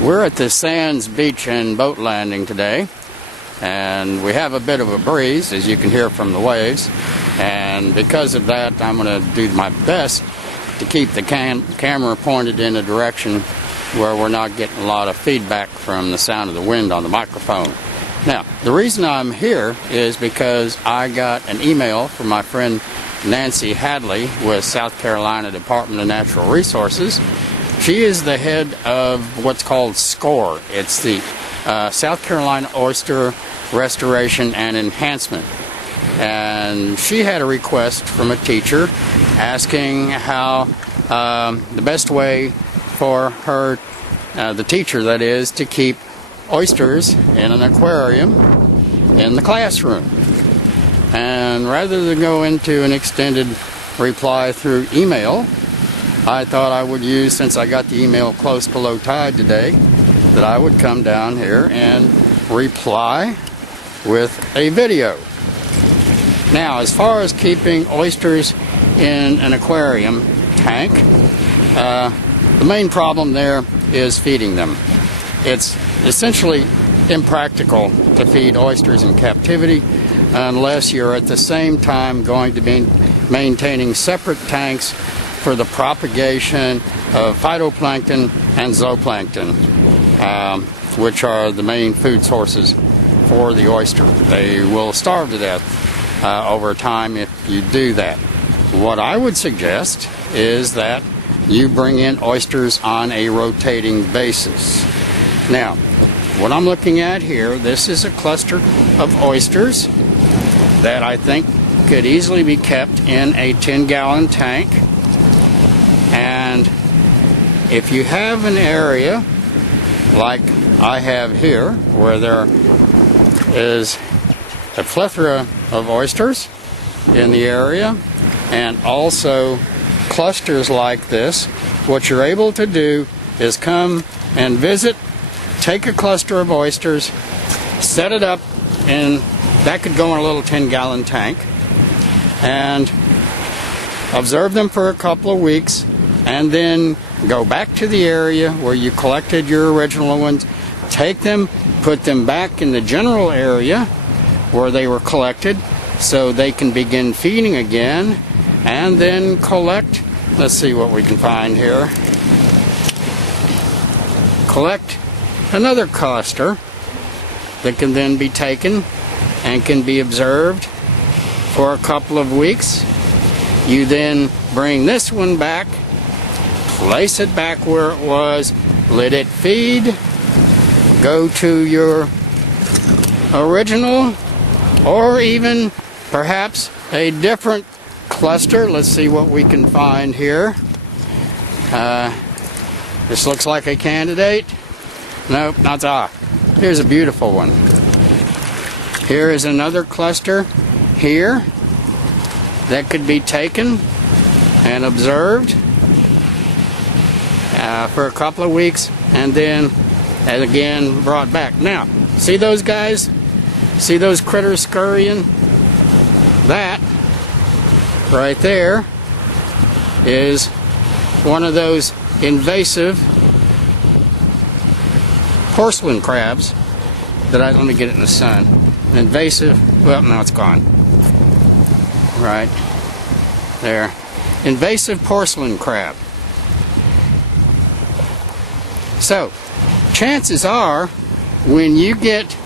We're at the Sands Beach and Boat Landing today, and we have a bit of a breeze, as you can hear from the waves, and because of that I'm going to do my best to keep the camera pointed in a direction where we're not getting a lot of feedback from the sound of the wind on the microphone. Now, the reason I'm here is because I got an email from my friend Nancy Hadley with South Carolina Department of Natural Resources. She is the head of what's called SCORE. It's the South Carolina Oyster Restoration and Enhancement. And she had a request from a teacher asking how the best way for her, the teacher that is, to keep oysters in an aquarium in the classroom. And rather than go into an extended reply through email, I thought I would use, since I got the email close below tide today, that I would come down here and reply with a video. Now, as far as keeping oysters in an aquarium tank, the main problem there is feeding them. It's essentially impractical to feed oysters in captivity unless you're at the same time going to be maintaining separate tanks for the propagation of phytoplankton and zooplankton, which are the main food sources for the oyster. They will starve to death over time if you do that. What I would suggest is that you bring in oysters on a rotating basis. Now, what I'm looking at here, this is a cluster of oysters that I think could easily be kept in a 10-gallon tank. And if you have an area like I have here, where there is a plethora of oysters in the area, and also clusters like this, what you're able to do is come and visit, take a cluster of oysters, set it up, and that could go in a little 10-gallon tank, and observe them for a couple of weeks, and then go back to the area where you collected your original ones, take them, put them back in the general area where they were collected so they can begin feeding again, and then collect, let's see what we can find here, collect another cluster that can then be taken and can be observed for a couple of weeks. You then bring this one back, place it back where it was, let it feed, go to your original or even perhaps a different cluster. Let's see what we can find here. This looks like a candidate. Nope, not that. Here's a beautiful one. Here is another cluster here that could be taken and observed for a couple of weeks, and then again brought back. Now, see those guys? See those critters scurrying? That right there is one of those invasive porcelain crabs that let me get it in the sun. Invasive, well, now it's gone. Right there. Invasive porcelain crab. So, chances are, when you get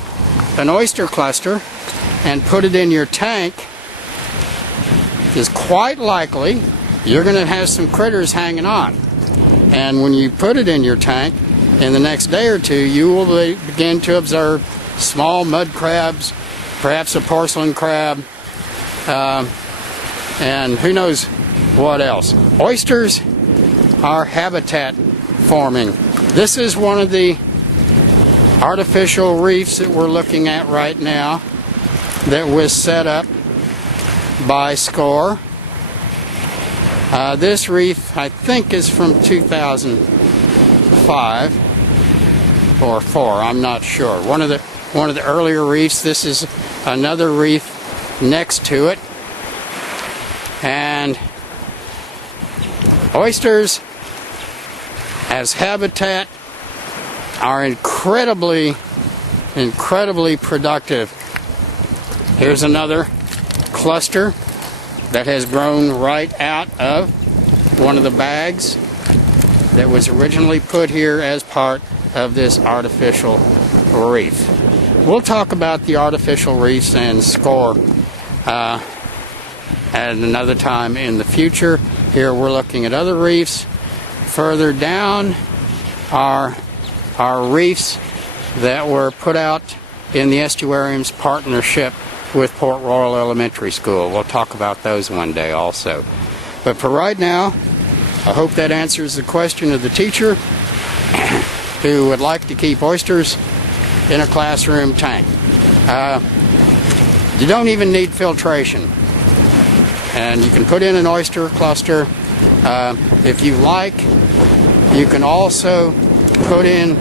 an oyster cluster and put it in your tank, is quite likely you're going to have some critters hanging on. And when you put it in your tank, in the next day or two, you will begin to observe small mud crabs, perhaps a porcelain crab, and who knows what else. Oysters are habitat forming. This is one of the artificial reefs that we're looking at right now that was set up by SCORE. This reef, I think, is from 2005 or 4. I'm not sure. One of the earlier reefs. This is another reef next to it, and oysters as habitat are incredibly productive. Here's another cluster that has grown right out of one of the bags that was originally put here as part of this artificial reef. We'll talk about the artificial reefs and score at another time in the future. Here we're looking at other reefs. Further down are reefs that were put out in the estuarium's partnership with Port Royal Elementary School. We'll talk about those one day also. But for right now, I hope that answers the question of the teacher who would like to keep oysters in a classroom tank. You don't even need filtration. And you can put in an oyster cluster. If you like, you can also put in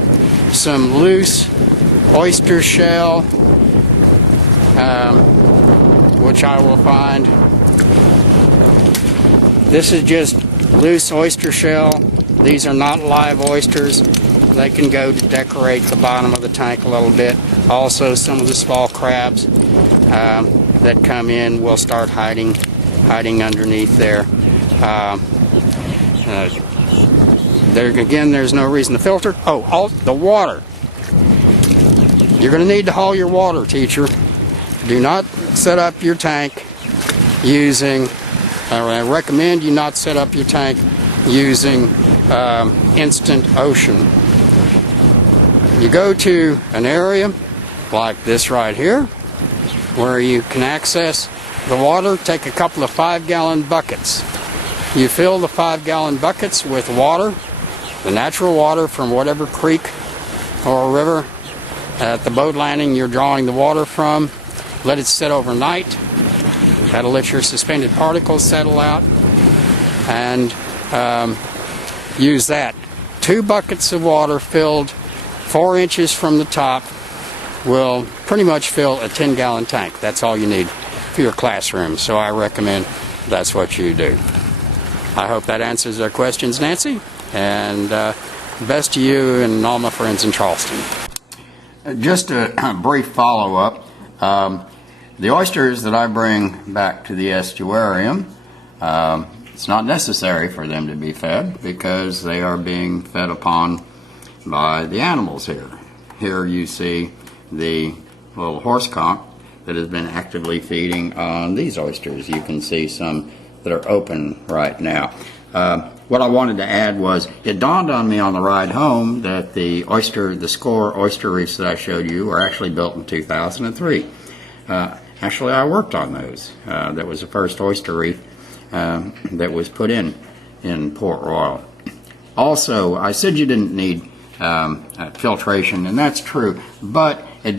some loose oyster shell, which I will find. This is just loose oyster shell. These are not live oysters. They can go to decorate the bottom of the tank a little bit. Also, some of the small crabs that come in will start hiding underneath there. Again, there's no reason to filter. Oh, the water. You're going to need to haul your water, teacher. Do not set up your tank using, I recommend you not set up your tank using instant ocean. You go to an area like this right here where you can access the water. Take a couple of 5-gallon buckets. You fill the 5-gallon buckets with water, the natural water from whatever creek or river at the boat landing you're drawing the water from. Let it sit overnight. That'll let your suspended particles settle out, and use that. 2 buckets of water filled 4 inches from the top will pretty much fill a 10-gallon tank. That's all you need for your classroom, so I recommend that's what you do. I hope that answers our questions, Nancy, and best to you and all my friends in Charleston. Just a brief follow-up. The oysters that I bring back to the estuarium, it's not necessary for them to be fed because they are being fed upon by the animals here. Here you see the little horse conch that has been actively feeding on these oysters. You can see some that are open right now. What I wanted to add was, it dawned on me on the ride home that the score oyster reefs that I showed you were actually built in 2003. Actually, I worked on those. That was the first oyster reef that was put in Port Royal. Also, I said you didn't need filtration, and that's true, but it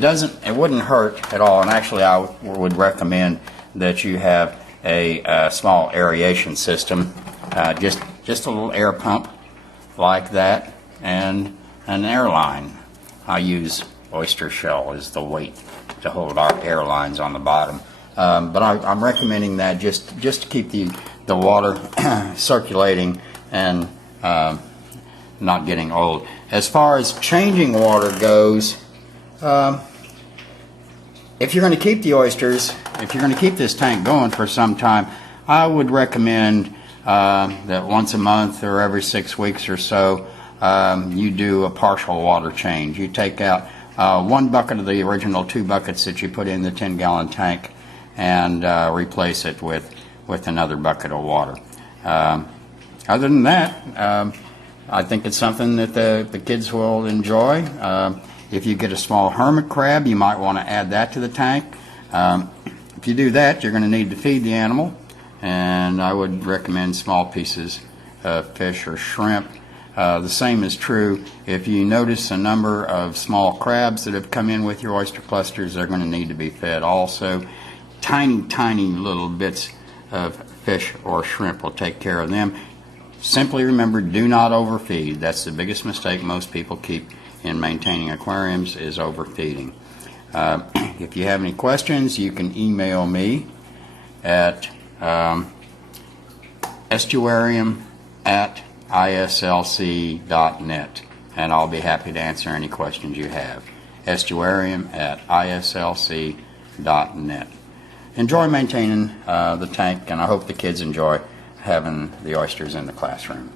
wouldn't hurt at all, and actually I would recommend that you have a small aeration system, just a little air pump like that, and an airline. I use oyster shell as the weight to hold our airlines on the bottom, but I'm recommending that just to keep the water circulating and not getting old. As far as changing water goes, if you're going to keep the oysters, if you're going to keep this tank going for some time, I would recommend that once a month or every 6 weeks or so, you do a partial water change. You take out 1 bucket of the original 2 buckets that you put in the 10-gallon tank and replace it with another bucket of water. Other than that, I think it's something that the kids will enjoy. If you get a small hermit crab, you might want to add that to the tank. If you do that, you're going to need to feed the animal, and I would recommend small pieces of fish or shrimp. The same is true if you notice a number of small crabs that have come in with your oyster clusters. They're going to need to be fed also. Tiny little bits of fish or shrimp will take care of them. Simply remember, do not overfeed. That's the biggest mistake most people keep in maintaining aquariums, is overfeeding. If you have any questions, you can email me at estuarium@islc.net. and I'll be happy to answer any questions you have. Estuarium@islc.net. Enjoy maintaining the tank, and I hope the kids enjoy having the oysters in the classroom.